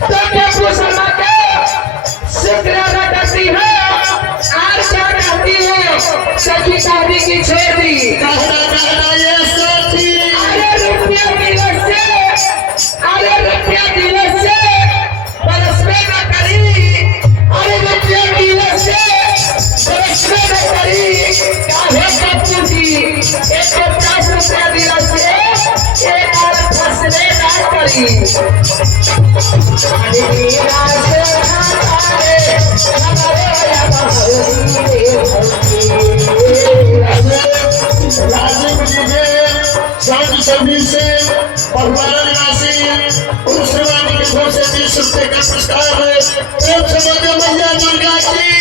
तो टेम्पू शर्मा के शुक्राना करती है और क्या कहती है सखी शादी की छोटी कहना ये साथी अरे रुपया दिल से बरसने न करी अरे रुपया दिल से बरसने न करी काहे कपूर जी 150 रुपया दिल से एक और फसने न करी अरे मीरा से हमारे राजीव जी के जांच सभी से परिवार निवासी उर्सवानी के घर से 20 रुपए का पुरस्कार है प्रेम से बोलिए मैया दुर्गा की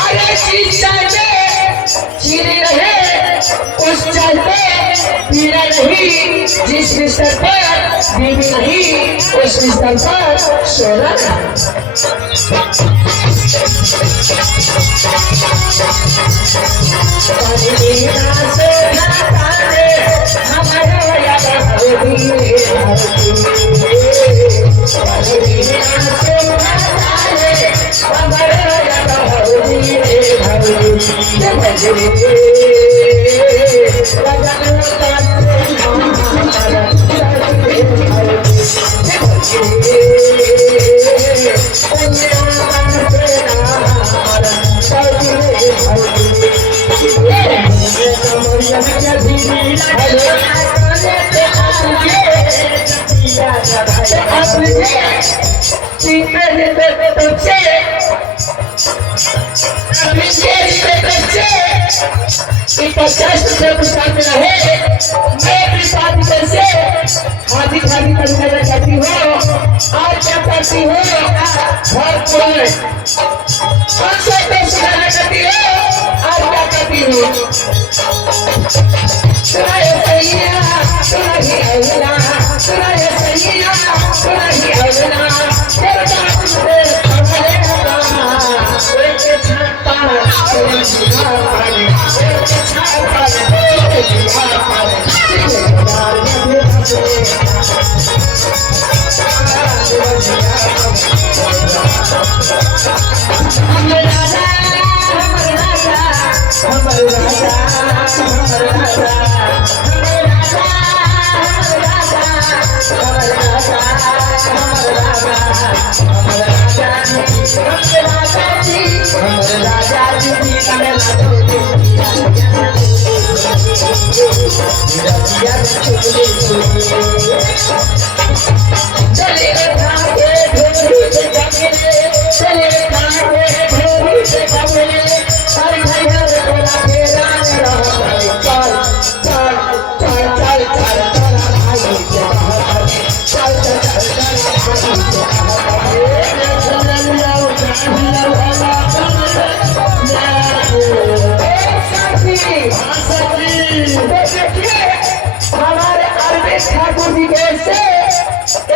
अरे चीज चाहिए चीनी रहे उस चाय पे पीना नहीं जिस बिस्तर पर बीवी नहीं उस बिस्तर पर सोना करती हो और क्या करती हो घर कोई हमसे सिखाना करती हो और क्या करती हो सुनाए सैया सुनाही अवला सुनाए सैया सुनाही अवला तेरे बाप से हमारे गाना एक छाता एक छाता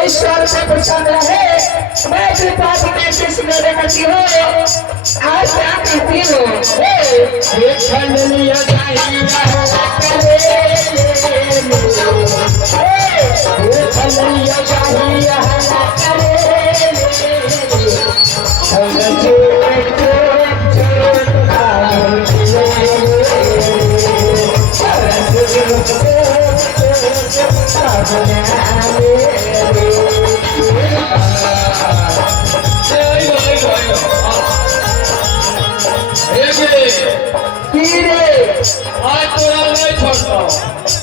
ईश्वर से प्रसन्न रहे मैं कृपा से सुनने करती हूँ आज क्या करती हूँ ये छल लिया चाहिए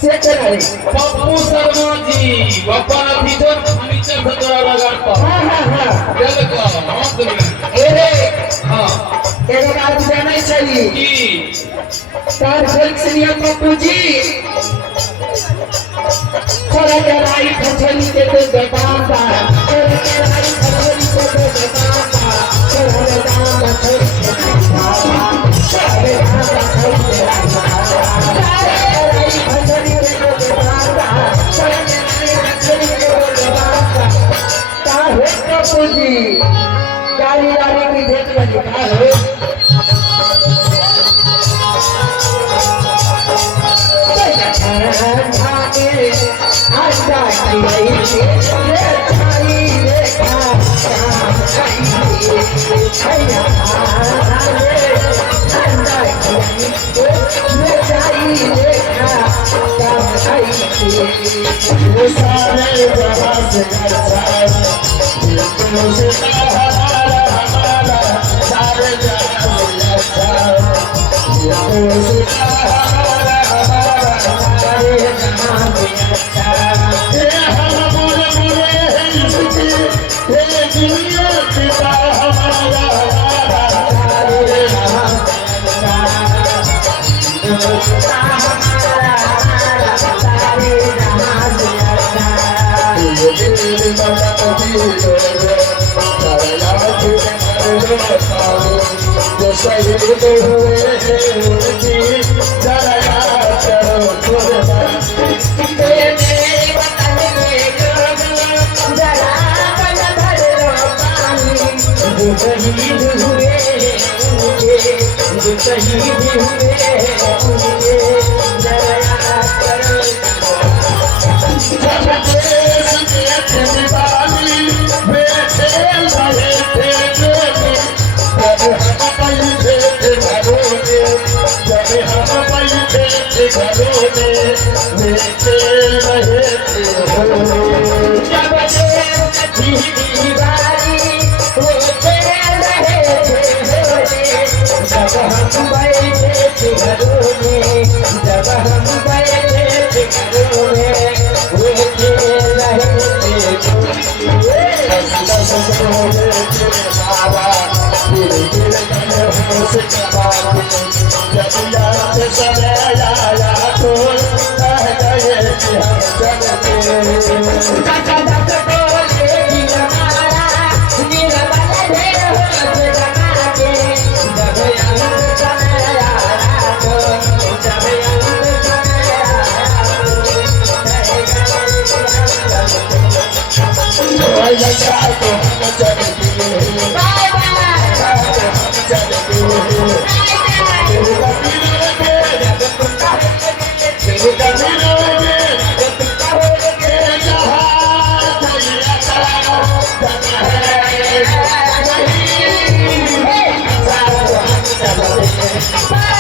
पप्पू शर्मा जी बापा भीतर फर्नीचर खतरा लगाता एक बात जाना चाहिए पप्पू जी थोड़ा जराई फसली के तो दुकानदार जी गाड़ी की देख छैया रे अंदर की ले जाई देखा काम आई वो सारे जहां से अच्छा ये तुमसे हमारा सारे जहां से अच्छा ये तुमसे हमारा सारे जहां में अच्छा ये हम बुरे बुरे हैं इसकी ये दुनिया पिता हमारा सारे जहां शहीद हुए शहीद हुए दया करो जब देश के दिवाली बैठे रहे थे जब हम बैठे थे घरों में जब हम बैठे थे घरों में बैठे रहे थे जब देश की दीवारी रोते रहे थे जब हम बैठे थे घरों में जब हम बैठे थे घरों में रोते रहे जब याद समय आया तो कह गए कि हम चलते काका दादा बोले कि हमारा निर्बल है होश जगा के जब अंत समय आया तो जब अंत समय आया तो बाय बाय